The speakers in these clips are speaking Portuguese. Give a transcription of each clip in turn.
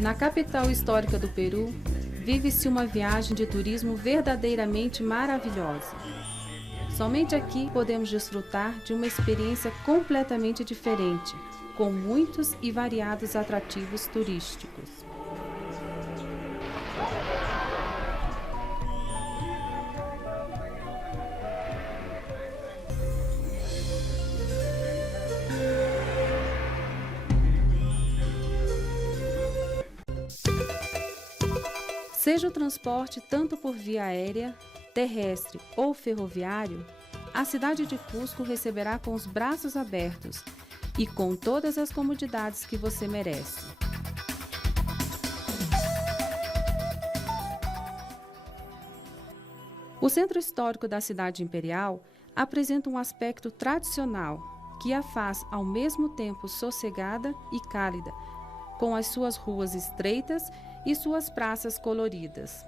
Na capital histórica do Peru, vive-se uma viagem de turismo verdadeiramente maravilhosa. Somente aqui podemos desfrutar de uma experiência completamente diferente, com muitos e variados atrativos turísticos. Seja o transporte tanto por via aérea, terrestre ou ferroviário, a cidade de Cusco receberá com os braços abertos e com todas as comodidades que você merece. O centro histórico da cidade imperial apresenta um aspecto tradicional que a faz ao mesmo tempo sossegada e cálida, com as suas ruas estreitas e suas praças coloridas.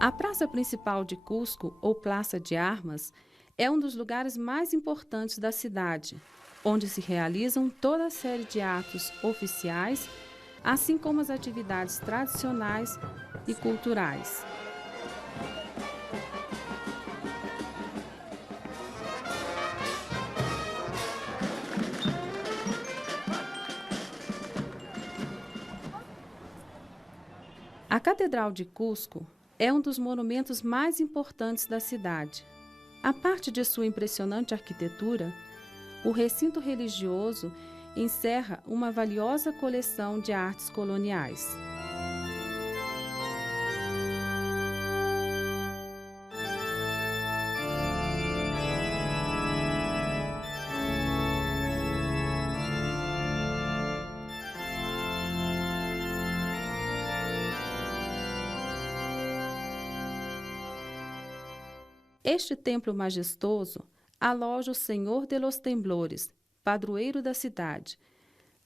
A praça principal de Cusco, ou Praça de Armas, é um dos lugares mais importantes da cidade, onde se realizam toda a série de atos oficiais, assim como as atividades tradicionais e culturais. A Catedral de Cusco é um dos monumentos mais importantes da cidade. A parte de sua impressionante arquitetura, o recinto religioso encerra uma valiosa coleção de artes coloniais. Este templo majestoso aloja o Senhor de los Temblores, padroeiro da cidade.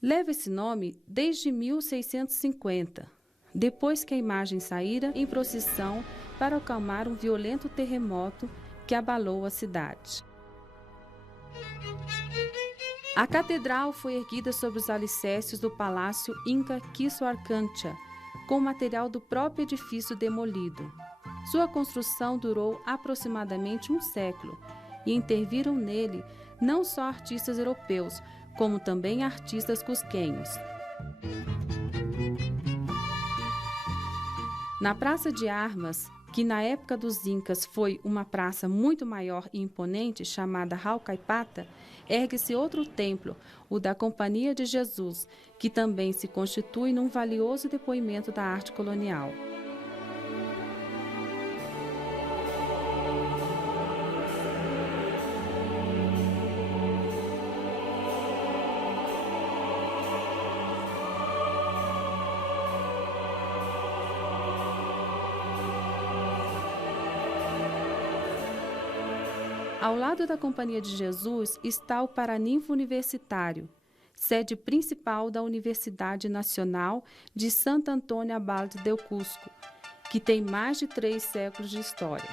Leva esse nome desde 1650, depois que a imagem saíra em procissão para acalmar um violento terremoto que abalou a cidade. A catedral foi erguida sobre os alicerces do Palácio Inca Quisquarcancha, com material do próprio edifício demolido. Sua construção durou aproximadamente um século e interviram nele não só artistas europeus, como também artistas cusquenhos. Na Praça de Armas, que na época dos Incas foi uma praça muito maior e imponente, chamada Halcaipata, ergue-se outro templo, o da Companhia de Jesus, que também se constitui num valioso depoimento da arte colonial. Ao lado da Companhia de Jesus está o Paraninfo Universitário, sede principal da Universidade Nacional de Santo Antônio Abad del Cusco, que tem mais de 3 séculos de história.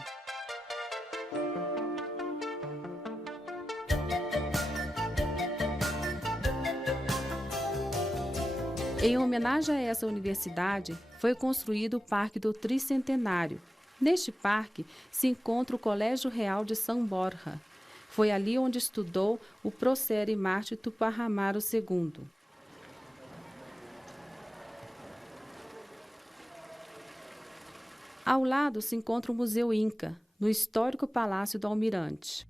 Em homenagem a essa universidade, foi construído o Parque do Tricentenário. Neste parque se encontra o Colégio Real de São Borja. Foi ali onde estudou o prócer e mártir Tupã Amaru II. Ao lado se encontra o Museu Inca, no histórico Palácio do Almirante.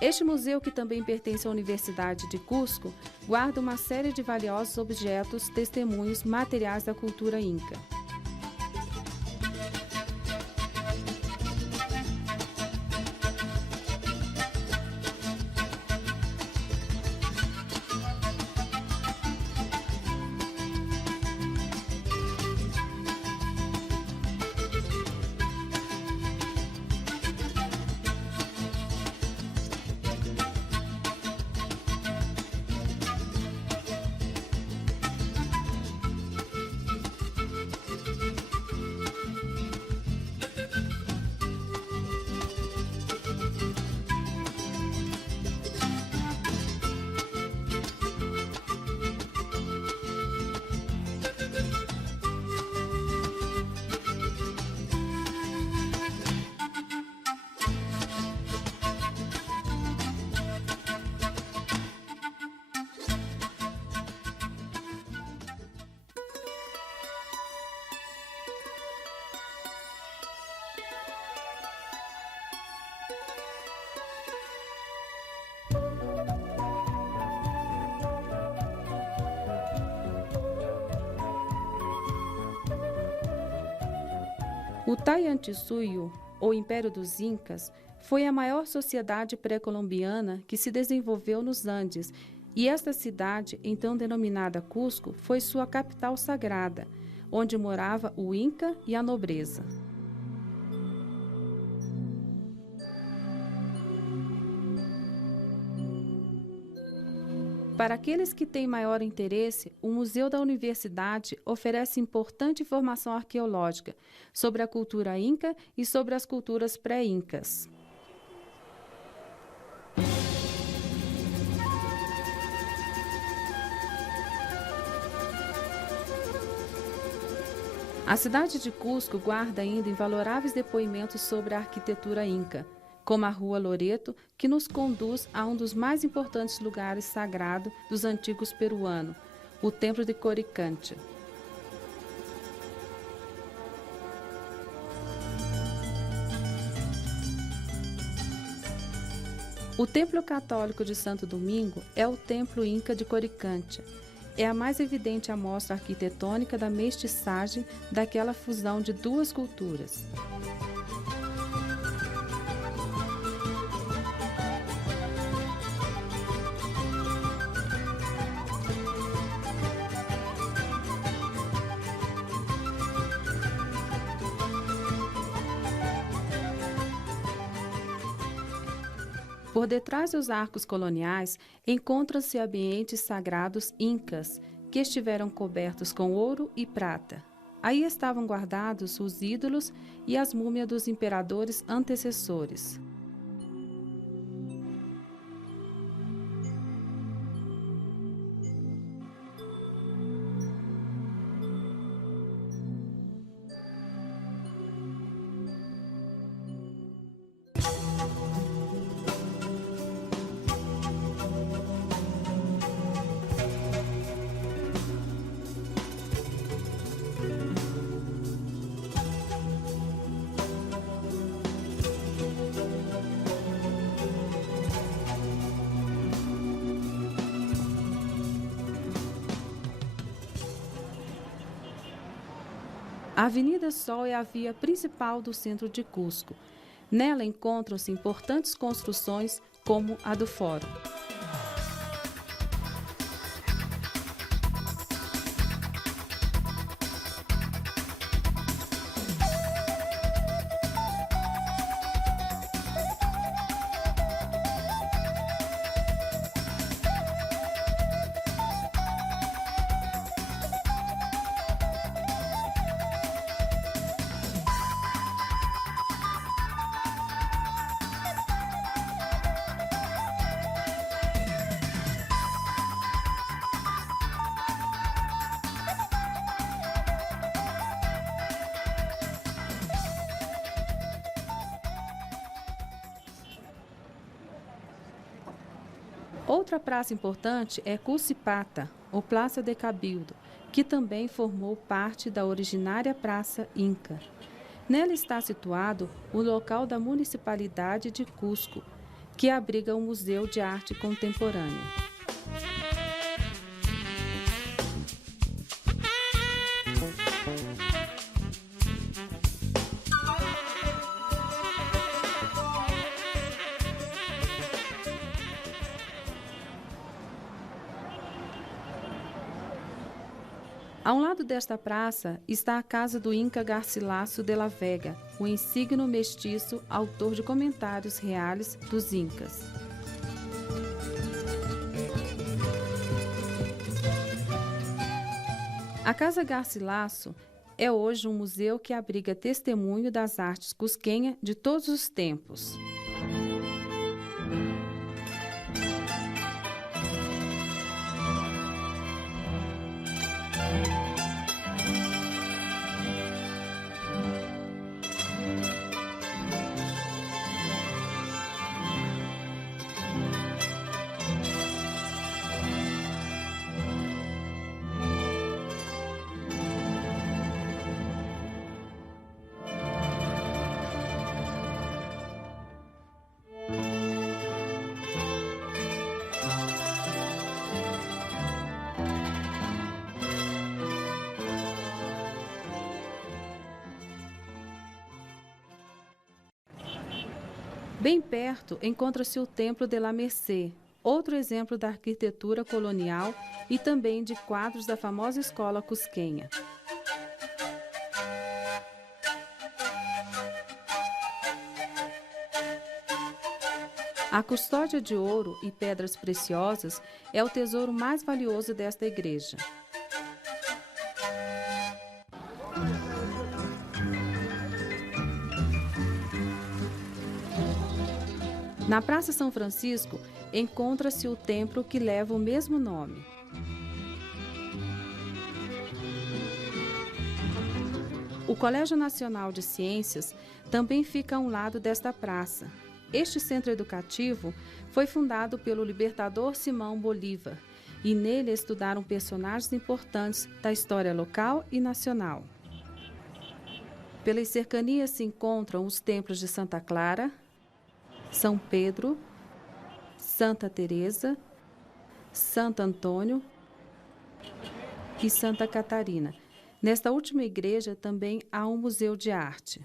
Este museu, que também pertence à Universidade de Cusco, guarda uma série de valiosos objetos, testemunhos, materiais da cultura inca. O Tayantinsuyo, ou Império dos Incas, foi a maior sociedade pré-colombiana que se desenvolveu nos Andes, e esta cidade, então denominada Cusco, foi sua capital sagrada, onde morava o Inca e a nobreza. Para aqueles que têm maior interesse, o Museu da Universidade oferece importante informação arqueológica sobre a cultura inca e sobre as culturas pré-incas. A cidade de Cusco guarda ainda invaloráveis depoimentos sobre a arquitetura inca, como a Rua Loreto, que nos conduz a um dos mais importantes lugares sagrados dos antigos peruanos, o Templo de Coricancha. O Templo Católico de Santo Domingo é o Templo Inca de Coricancha. É a mais evidente amostra arquitetônica da mestiçagem daquela fusão de duas culturas. Por detrás dos arcos coloniais, encontram-se ambientes sagrados incas, que estiveram cobertos com ouro e prata. Aí estavam guardados os ídolos e as múmias dos imperadores antecessores. A Avenida Sol é a via principal do centro de Cusco. Nela encontram-se importantes construções como a do Fórum. Outra praça importante é Cucipata, ou Praça de Cabildo, que também formou parte da originária Praça Inca. Nela está situado o local da Municipalidade de Cusco, que abriga o Museu de Arte Contemporânea. Ao lado desta praça está a casa do Inca Garcilaso de la Vega, o insigno mestiço autor de comentários reais dos Incas. A Casa Garcilaso é hoje um museu que abriga testemunho das artes cusquenhas de todos os tempos. Bem perto encontra-se o Templo de la Merced, outro exemplo da arquitetura colonial e também de quadros da famosa escola cusquenha. A custódia de ouro e pedras preciosas é o tesouro mais valioso desta igreja. Na Praça São Francisco, encontra-se o templo que leva o mesmo nome. O Colégio Nacional de Ciências também fica a um lado desta praça. Este centro educativo foi fundado pelo libertador Simão Bolívar e nele estudaram personagens importantes da história local e nacional. Pelas cercanias se encontram os templos de Santa Clara, São Pedro, Santa Teresa, Santo Antônio e Santa Catarina. Nesta última igreja também há um museu de arte.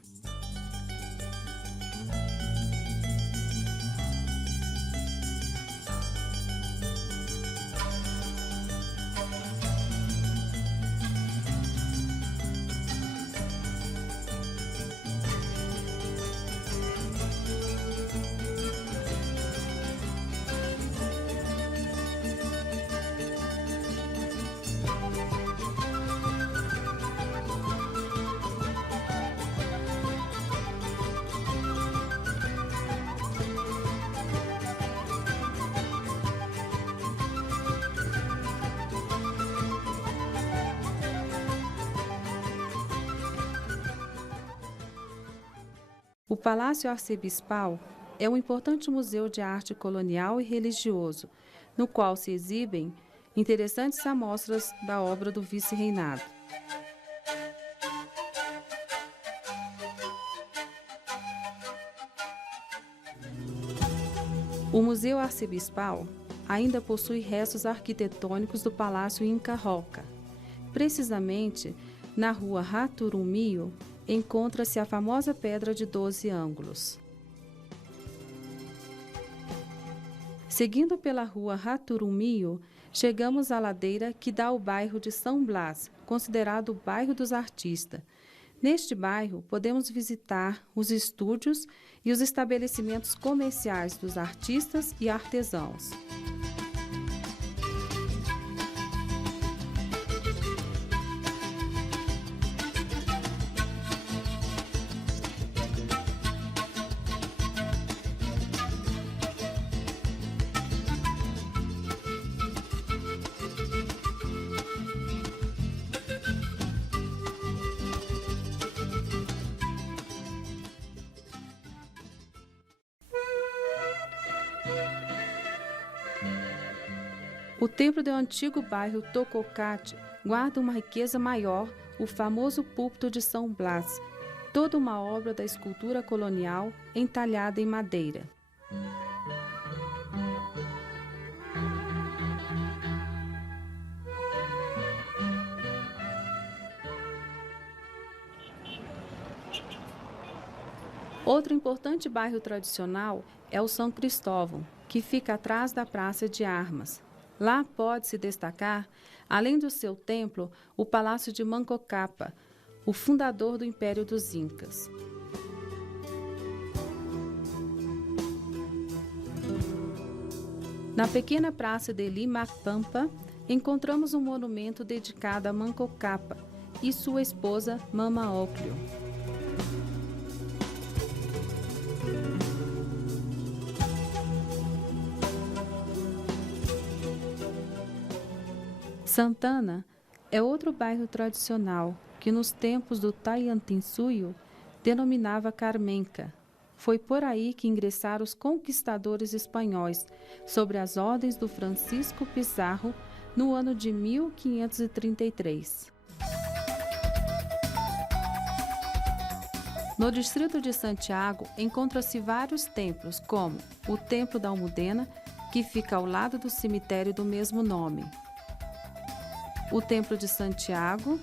O Palácio Arcebispal é um importante museu de arte colonial e religioso, no qual se exibem interessantes amostras da obra do vice-reinado. O Museu Arcebispal ainda possui restos arquitetônicos do Palácio Inca Roca. Precisamente, na rua Raturumio, encontra-se a famosa Pedra de 12 ângulos. Seguindo pela rua Raturumio, chegamos à ladeira que dá ao bairro de São Blas, considerado o bairro dos artistas. Neste bairro, podemos visitar os estúdios e os estabelecimentos comerciais dos artistas e artesãos. O templo do antigo bairro Tococate guarda uma riqueza maior, o famoso púlpito de São Blas, toda uma obra da escultura colonial entalhada em madeira. Outro importante bairro tradicional é o São Cristóvão, que fica atrás da Praça de Armas. Lá pode-se destacar, além do seu templo, o Palácio de Manco Cápac, o fundador do Império dos Incas. Na pequena praça de Limapampa, encontramos um monumento dedicado a Manco Cápac e sua esposa Mama Ocllo. Santana é outro bairro tradicional que nos tempos do Tayantinsuyo denominava Carmenca. Foi por aí que ingressaram os conquistadores espanhóis, sobre as ordens do Francisco Pizarro, no ano de 1533. No distrito de Santiago, encontram-se vários templos, como o Templo da Almudena, que fica ao lado do cemitério do mesmo nome, o Templo de Santiago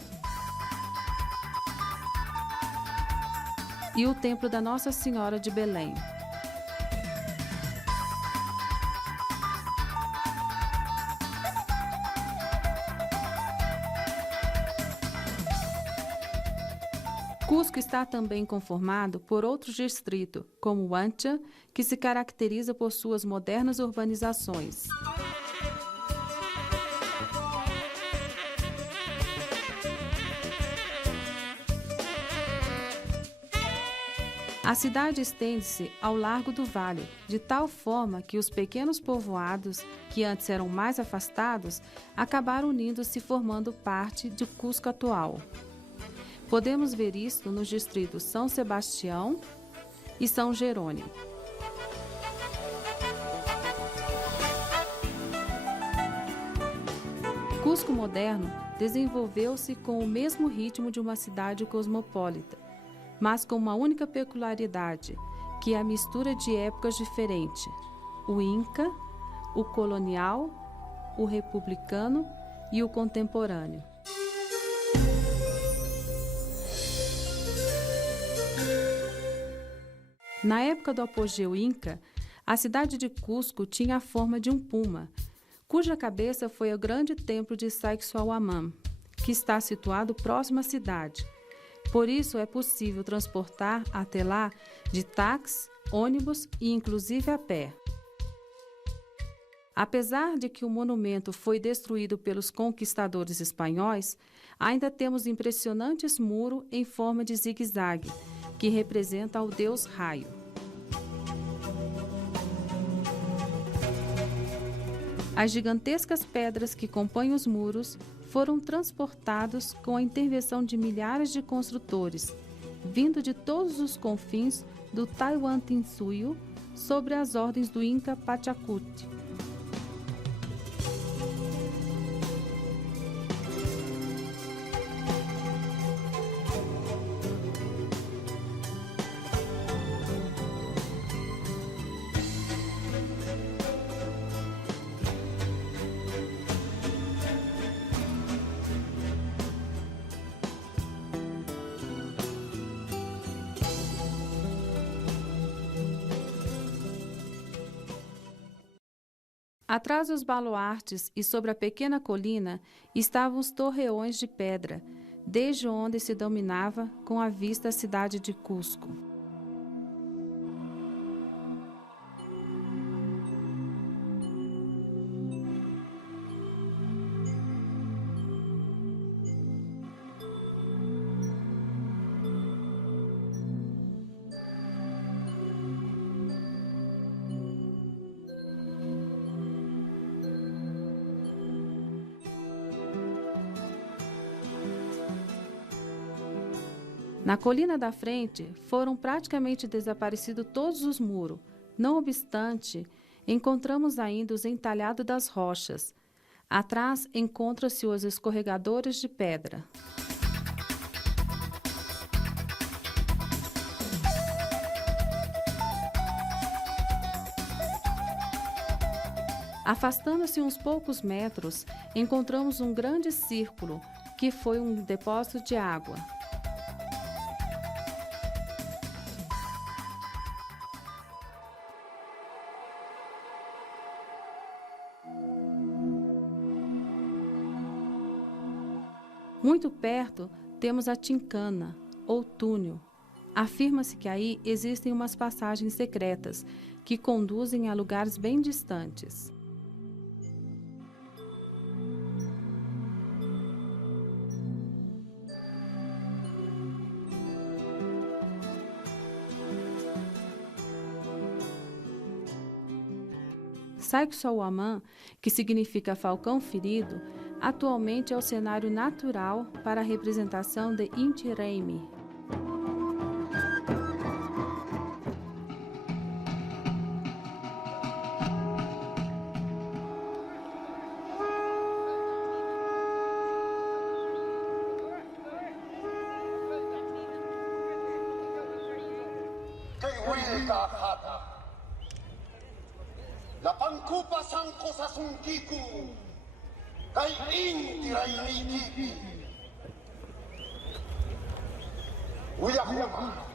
e o Templo da Nossa Senhora de Belém. Cusco está também conformado por outros distritos, como Huancha, que se caracteriza por suas modernas urbanizações. A cidade estende-se ao largo do vale, de tal forma que os pequenos povoados, que antes eram mais afastados, acabaram unindo-se formando parte de Cusco atual. Podemos ver isto nos distritos São Sebastião e São Jerônimo. Cusco moderno desenvolveu-se com o mesmo ritmo de uma cidade cosmopolita, mas com uma única peculiaridade, que é a mistura de épocas diferentes: o Inca, o colonial, o republicano e o contemporâneo. Na época do apogeu Inca, a cidade de Cusco tinha a forma de um puma, cuja cabeça foi o grande templo de Sacsayhuamán, que está situado próximo à cidade. Por isso é possível transportar até lá de táxi, ônibus e inclusive a pé. Apesar de que o monumento foi destruído pelos conquistadores espanhóis, ainda temos impressionantes muros em forma de zigue-zague, que representa o deus Raio. As gigantescas pedras que compõem os muros foram transportados com a intervenção de milhares de construtores, vindo de todos os confins do Tahuantinsuyo, sobre as ordens do Inca Pachacuti. Atrás dos baluartes e sobre a pequena colina estavam os torreões de pedra, desde onde se dominava com a vista a cidade de Cusco. Na colina da frente, foram praticamente desaparecidos todos os muros. Não obstante, encontramos ainda os entalhados das rochas. Atrás, encontram-se os escorregadores de pedra. Afastando-se uns poucos metros, encontramos um grande círculo, que foi um depósito de água. Muito perto, temos a Tincana, ou túnel. Afirma-se que aí existem umas passagens secretas que conduzem a lugares bem distantes. Sacsayhuamán, que significa falcão ferido, atualmente é o cenário natural para a representação de Inti Raymi. La pangkupa sangko sa sungkiku kay Inti Raymi kipi. Uyahuma.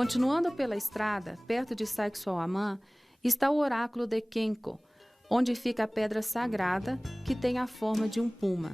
Continuando pela estrada, perto de Sacsayhuaman, está o oráculo de Kenko, onde fica a pedra sagrada que tem a forma de um puma.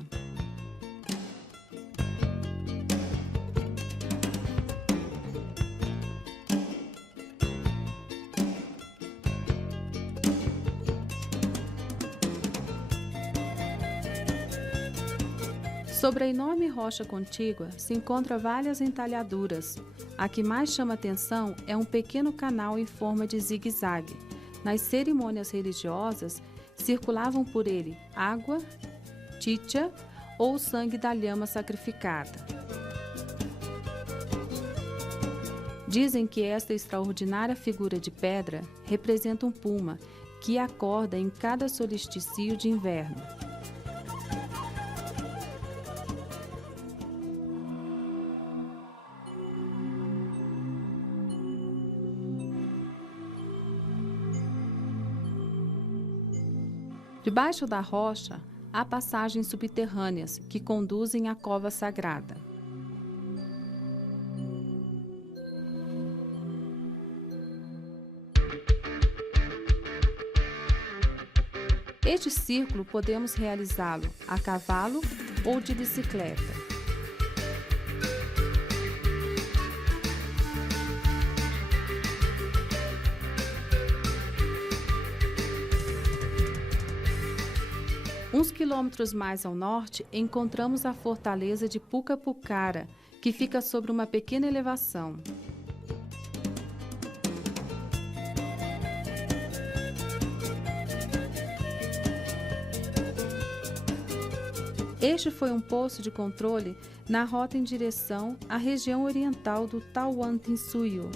Sobre a enorme rocha contígua se encontram várias entalhaduras. A que mais chama atenção é um pequeno canal em forma de zigue-zague. Nas cerimônias religiosas, circulavam por ele água, chicha ou o sangue da lhama sacrificada. Dizem que esta extraordinária figura de pedra representa um puma que acorda em cada solstício de inverno. Debaixo da rocha, há passagens subterrâneas que conduzem à cova sagrada. Este círculo podemos realizá-lo a cavalo ou de bicicleta. Uns quilômetros mais ao norte, encontramos a fortaleza de Pucapucara, que fica sobre uma pequena elevação. Este foi um posto de controle na rota em direção à região oriental do Tahuantinsuyo.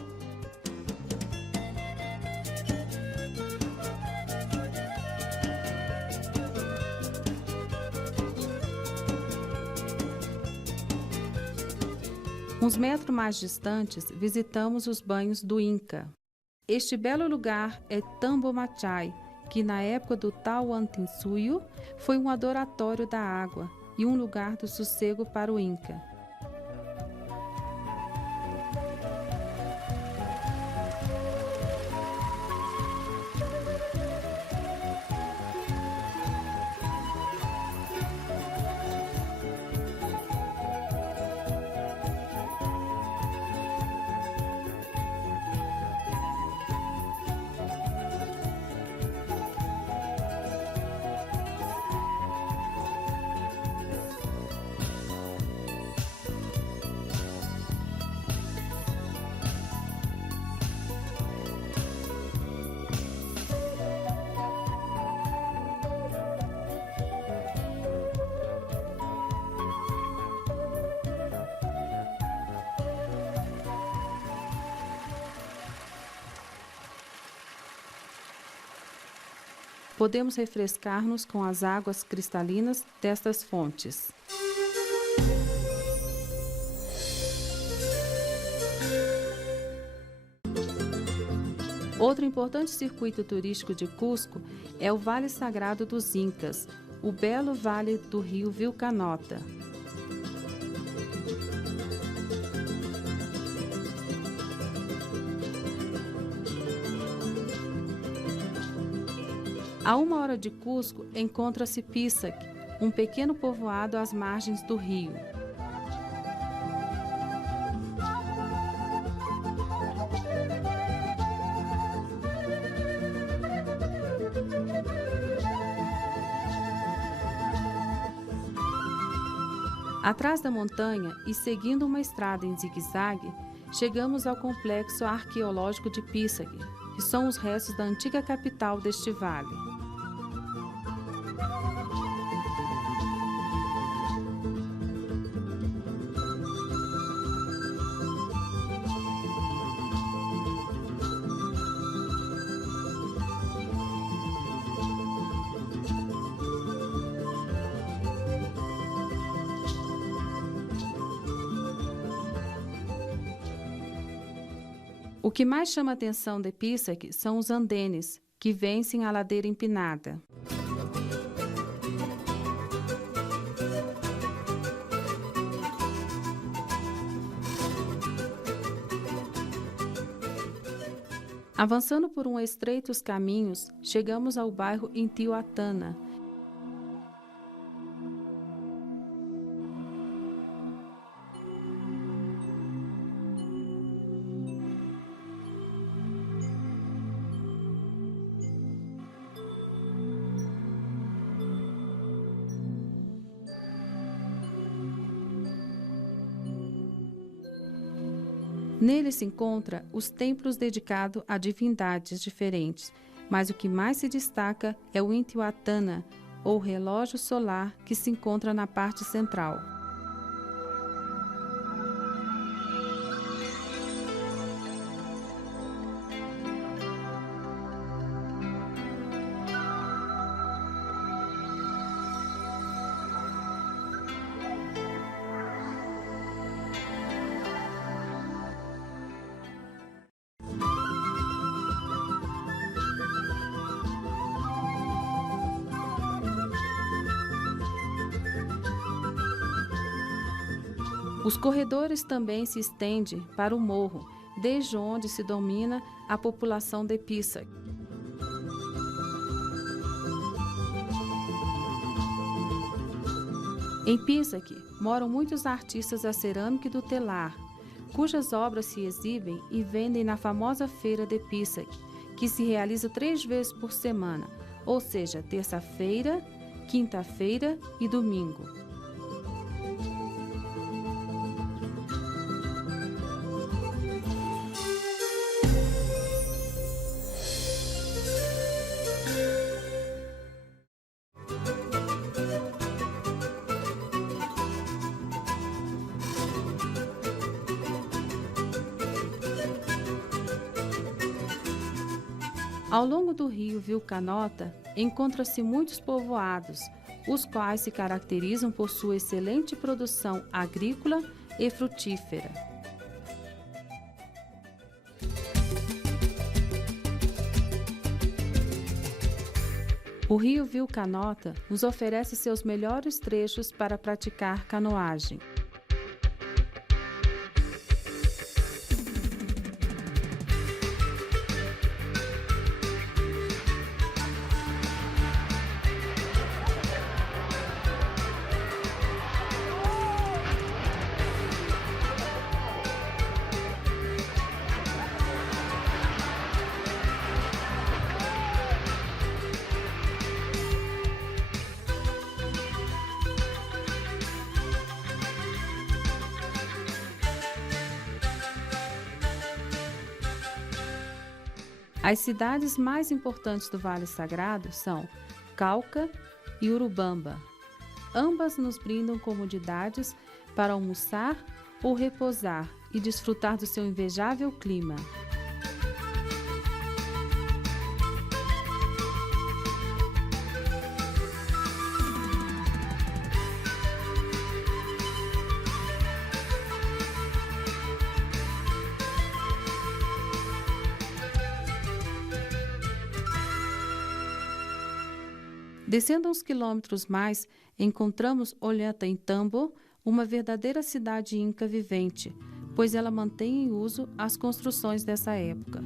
Uns metros mais distantes, visitamos os banhos do Inca. Este belo lugar é Tambomachai, que na época do Tahuantinsuyo foi um adoratório da água e um lugar do sossego para o Inca. Podemos refrescar-nos com as águas cristalinas destas fontes. Outro importante circuito turístico de Cusco é o Vale Sagrado dos Incas, o belo vale do rio Vilcanota. A 1 hora de Cusco encontra-se Pisac, um pequeno povoado às margens do rio. Atrás da montanha e seguindo uma estrada em zigue-zague, chegamos ao complexo arqueológico de Pisac, que são os restos da antiga capital deste vale. O que mais chama a atenção de Pisac são os andenes, que vencem a ladeira empinada. Avançando por estreitos caminhos, chegamos ao bairro Intihuatana. Nele se encontra os templos dedicados a divindades diferentes, mas o que mais se destaca é o Intihuatana, ou relógio solar, que se encontra na parte central. Os corredores também se estendem para o morro, desde onde se domina a população de Pisac. Em Pisac moram muitos artistas da cerâmica e do telar, cujas obras se exibem e vendem na famosa feira de Pisac, que se realiza 3 vezes por semana, ou seja, terça-feira, quinta-feira e domingo. Ao longo do rio Vilcanota, encontram-se muitos povoados, os quais se caracterizam por sua excelente produção agrícola e frutífera. O rio Vilcanota nos oferece seus melhores trechos para praticar canoagem. As cidades mais importantes do Vale Sagrado são Cauca e Urubamba. Ambas nos brindam comodidades para almoçar ou repousar e desfrutar do seu invejável clima. Descendo uns quilômetros mais, encontramos Ollantaytambo, uma verdadeira cidade inca vivente, pois ela mantém em uso as construções dessa época.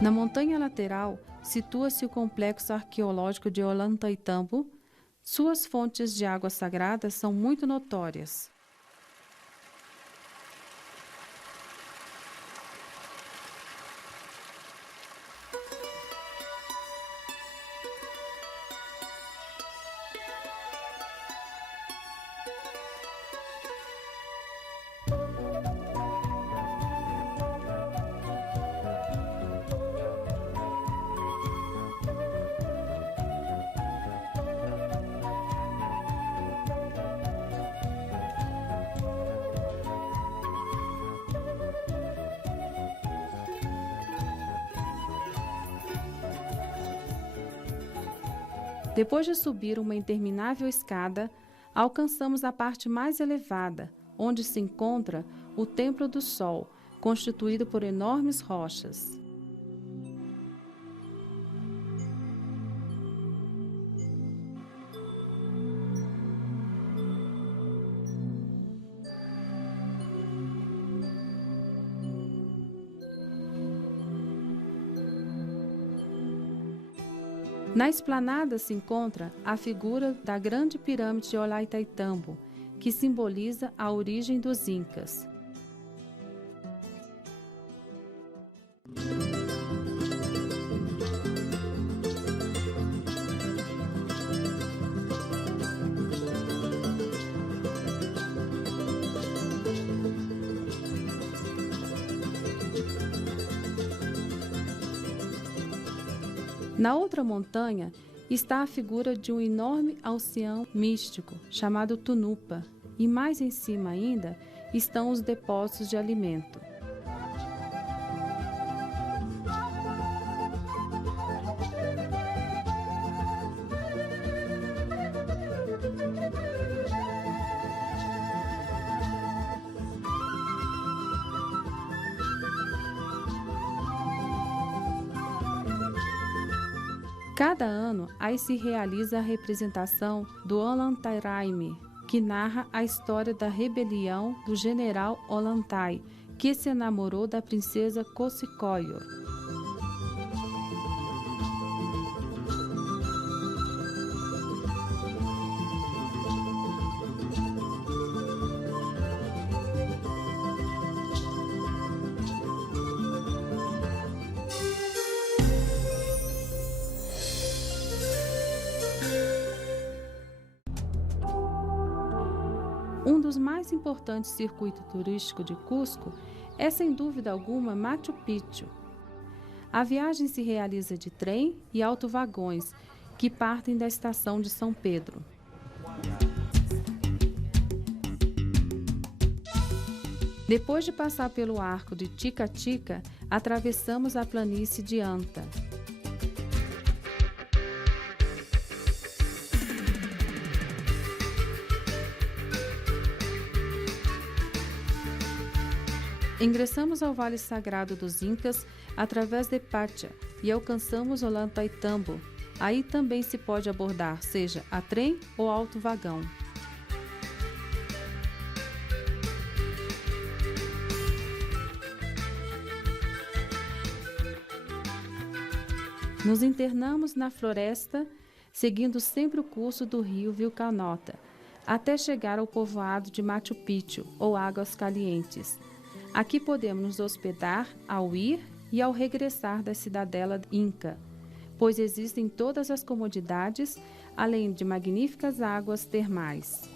Na montanha lateral, situa-se o complexo arqueológico de Ollantaytambo. Suas fontes de água sagrada são muito notórias. Depois de subir uma interminável escada, alcançamos a parte mais elevada, onde se encontra o Templo do Sol, constituído por enormes rochas. Na esplanada se encontra a figura da grande pirâmide de Ollantaytambo, que simboliza a origem dos Incas. Na outra montanha está a figura de um enorme ancião místico chamado Tunupa, e mais em cima ainda estão os depósitos de alimento. Cada ano, aí se realiza a representação do Ollantayraima, que narra a história da rebelião do general Ollantay, que se enamorou da princesa Kosciuszko. Um dos mais importantes circuitos turísticos de Cusco é, sem dúvida alguma, Machu Picchu. A viagem se realiza de trem e autovagões, que partem da estação de São Pedro. Depois de passar pelo arco de Tica Tica, atravessamos a planície de Anta. Ingressamos ao Vale Sagrado dos Incas através de Pacha e alcançamos Ollantaytambo. Aí também se pode abordar, seja a trem ou autovagão. Nos internamos na floresta, seguindo sempre o curso do rio Vilcanota, até chegar ao povoado de Machu Picchu, ou Águas Calientes. Aqui podemos nos hospedar ao ir e ao regressar da cidadela Inca, pois existem todas as comodidades, além de magníficas águas termais.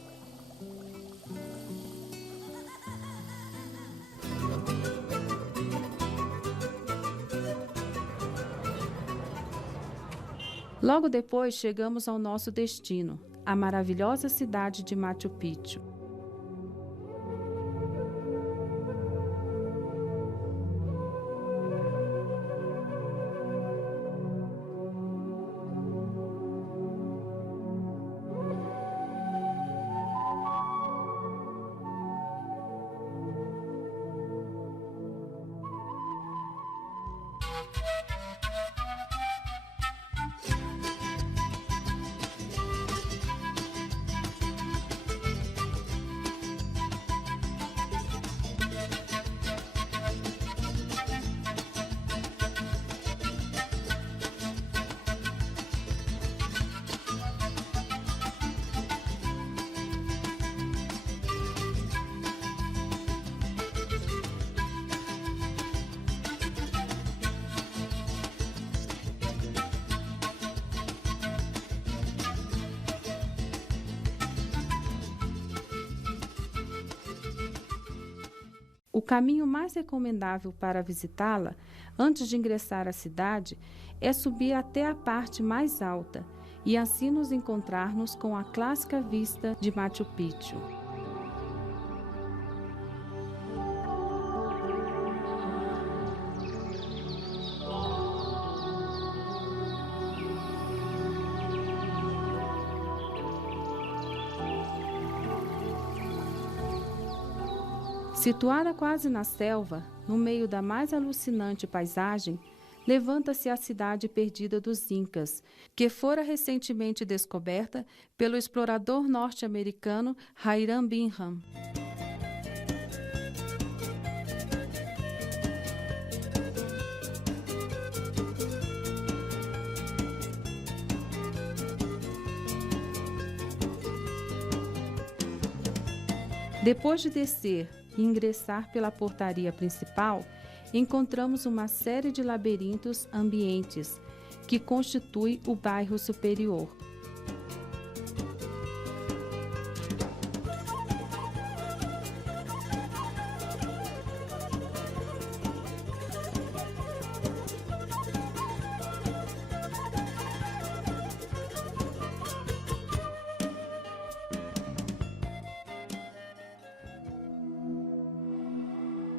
Logo depois chegamos ao nosso destino, a maravilhosa cidade de Machu Picchu. O caminho mais recomendável para visitá-la, antes de ingressar à cidade, é subir até a parte mais alta e assim nos encontrarmos com a clássica vista de Machu Picchu. Situada quase na selva, no meio da mais alucinante paisagem, levanta-se a cidade perdida dos Incas, que fora recentemente descoberta pelo explorador norte-americano Hiram Bingham. Depois de descer e ingressar pela portaria principal, encontramos uma série de labirintos ambientes que constitui o bairro superior.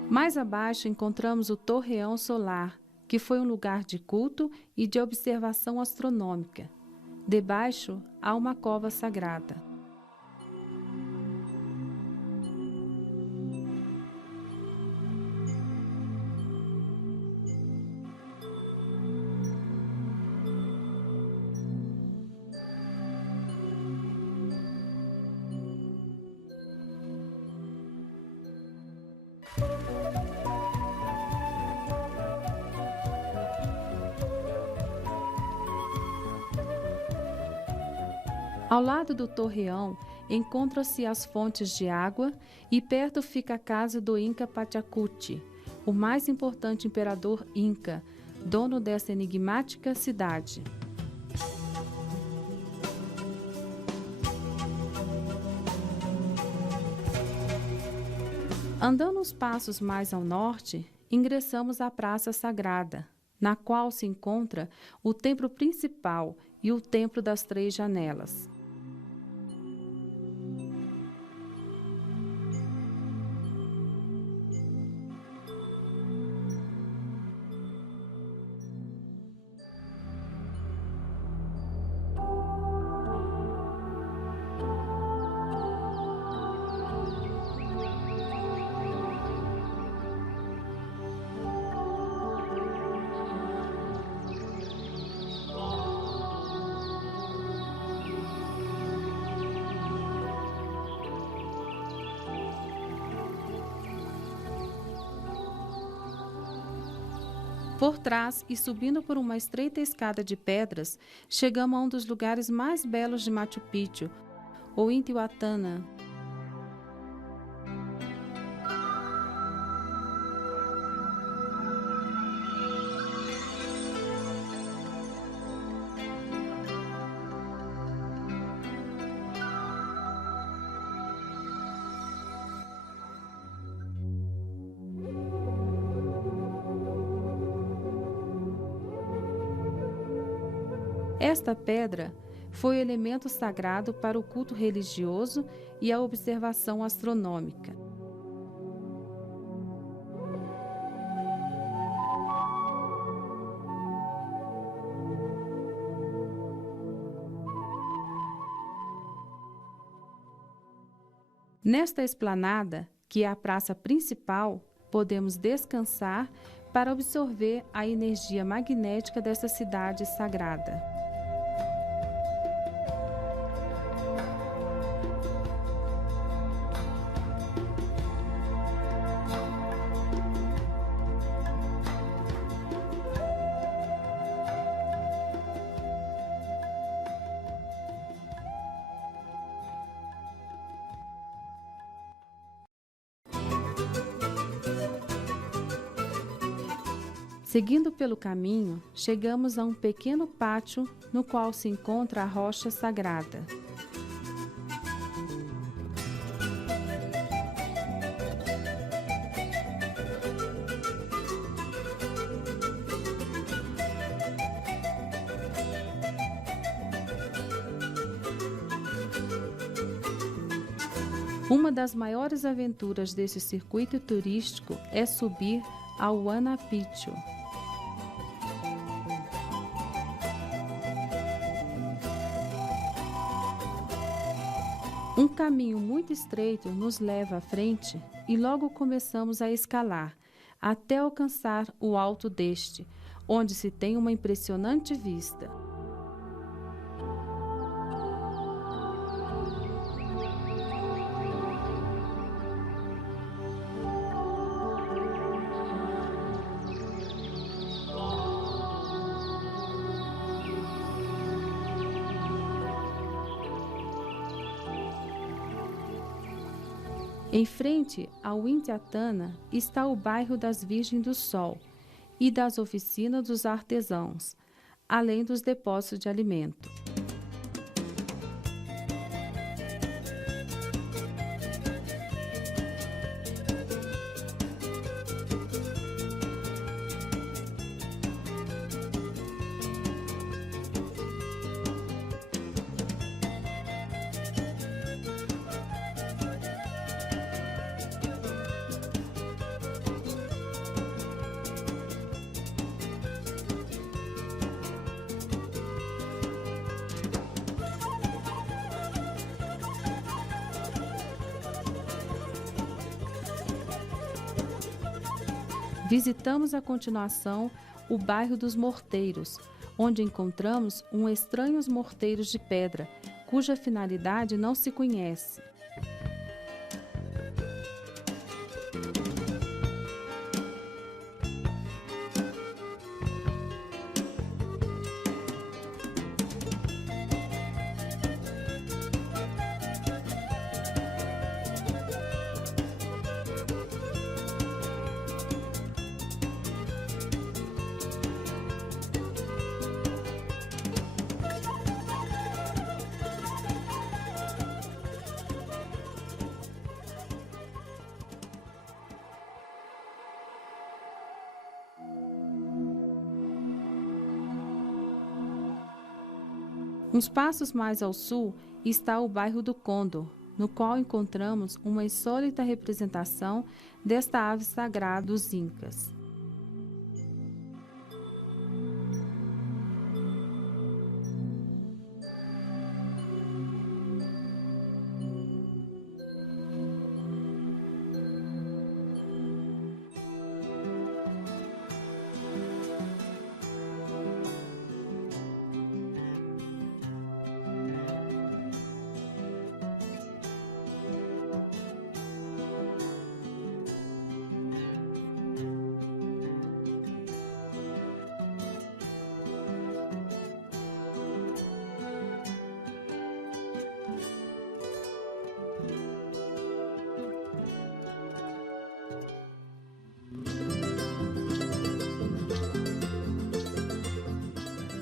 Mais abaixo encontramos o Torreão Solar, que foi um lugar de culto e de observação astronômica. Debaixo há uma cova sagrada. Ao lado do torreão encontram-se as fontes de água e perto fica a casa do Inca Pachacuti, o mais importante imperador Inca, dono dessa enigmática cidade. Andando uns passos mais ao norte, ingressamos à Praça Sagrada, na qual se encontra o templo principal e o Templo das Três Janelas. Por trás e subindo por uma estreita escada de pedras, chegamos a um dos lugares mais belos de Machu Picchu, o Intihuatana. Esta pedra foi elemento sagrado para o culto religioso e a observação astronômica. Nesta esplanada, que é a praça principal, podemos descansar para absorver a energia magnética dessa cidade sagrada. Seguindo pelo caminho, chegamos a um pequeno pátio no qual se encontra a rocha sagrada. Uma das maiores aventuras desse circuito turístico é subir ao Huayna Picchu. Um caminho muito estreito nos leva à frente e logo começamos a escalar, até alcançar o alto deste, onde se tem uma impressionante vista. Em frente ao Intiatana está o bairro das Virgens do Sol e das oficinas dos artesãos, além dos depósitos de alimento. Visitamos a continuação o bairro dos Morteiros, onde encontramos estranhos morteiros de pedra, cuja finalidade não se conhece. Uns passos mais ao sul está o bairro do Condor, no qual encontramos uma insólita representação desta ave sagrada dos Incas.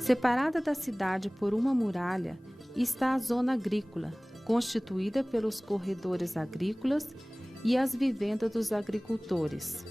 Separada da cidade por uma muralha, está a zona agrícola, constituída pelos corredores agrícolas e as vivendas dos agricultores.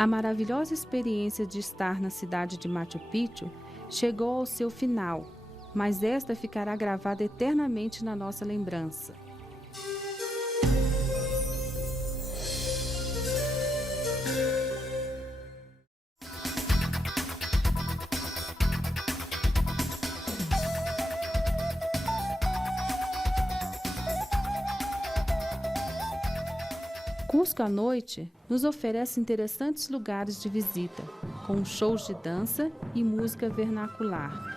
A maravilhosa experiência de estar na cidade de Machu Picchu chegou ao seu final, mas esta ficará gravada eternamente na nossa lembrança. Cusco à noite nos oferece interessantes lugares de visita, com shows de dança e música vernacular.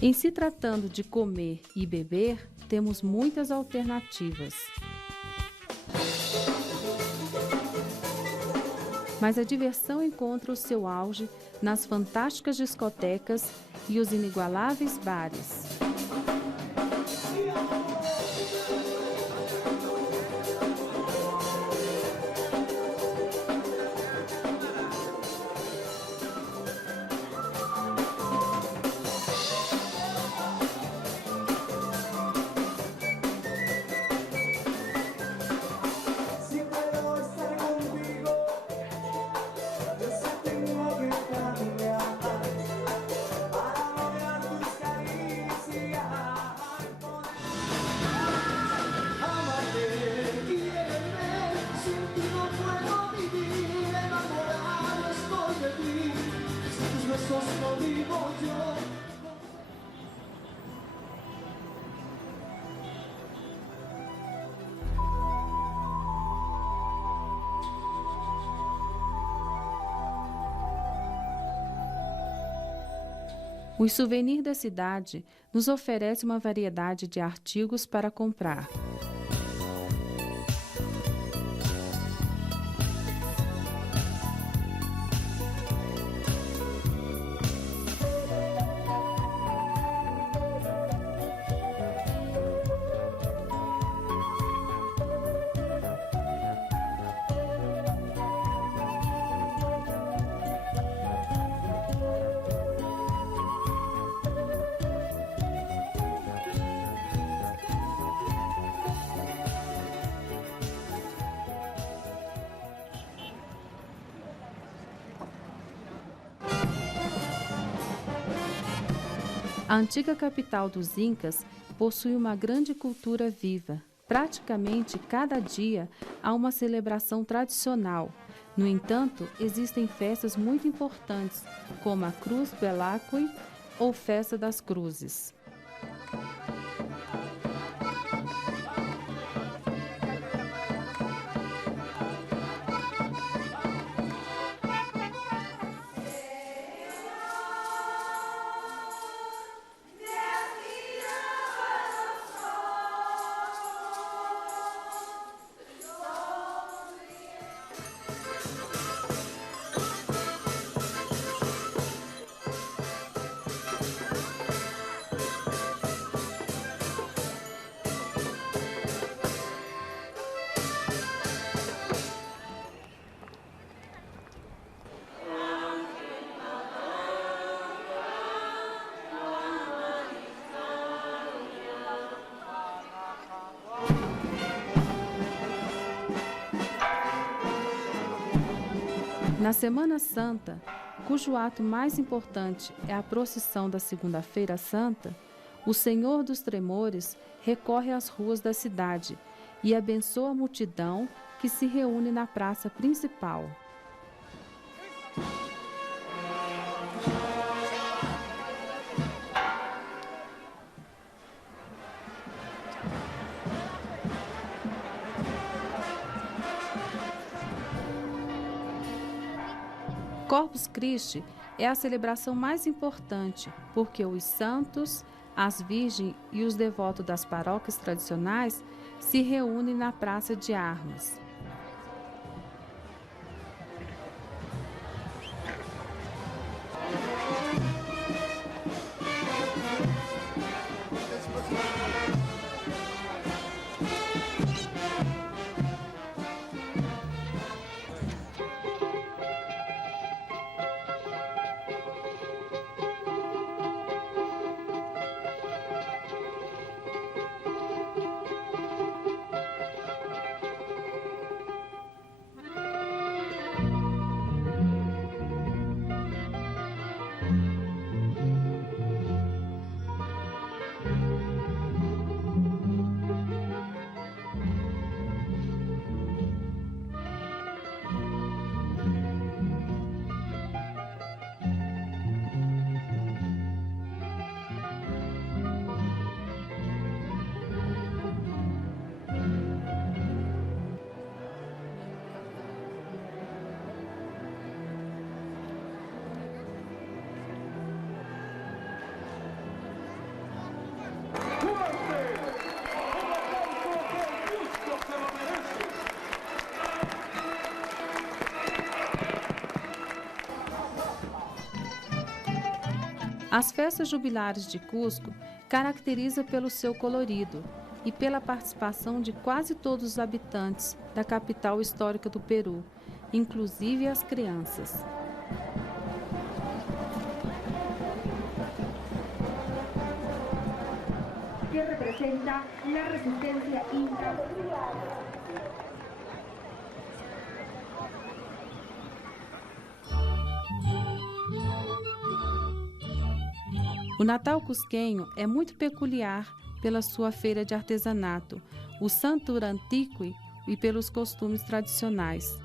Em se tratando de comer e beber, temos muitas alternativas. Mas a diversão encontra o seu auge nas fantásticas discotecas e os inigualáveis bares. O Souvenir da Cidade nos oferece uma variedade de artigos para comprar. A antiga capital dos Incas possui uma grande cultura viva. Praticamente cada dia há uma celebração tradicional. No entanto, existem festas muito importantes, como a Cruz Belacqui ou Festa das Cruzes. Na Semana Santa, cujo ato mais importante é a procissão da Segunda-feira Santa, o Senhor dos Tremores recorre às ruas da cidade e abençoa a multidão que se reúne na praça principal. Corpus Christi é a celebração mais importante, porque os santos, as virgens e os devotos das paróquias tradicionais se reúnem na Praça de Armas. As festas jubilares de Cusco caracteriza pelo seu colorido e pela participação de quase todos os habitantes da capital histórica do Peru, inclusive as crianças. Que representa la resistencia inca. O Natal cusquenho é muito peculiar pela sua feira de artesanato, o Santur Antiqui, e pelos costumes tradicionais.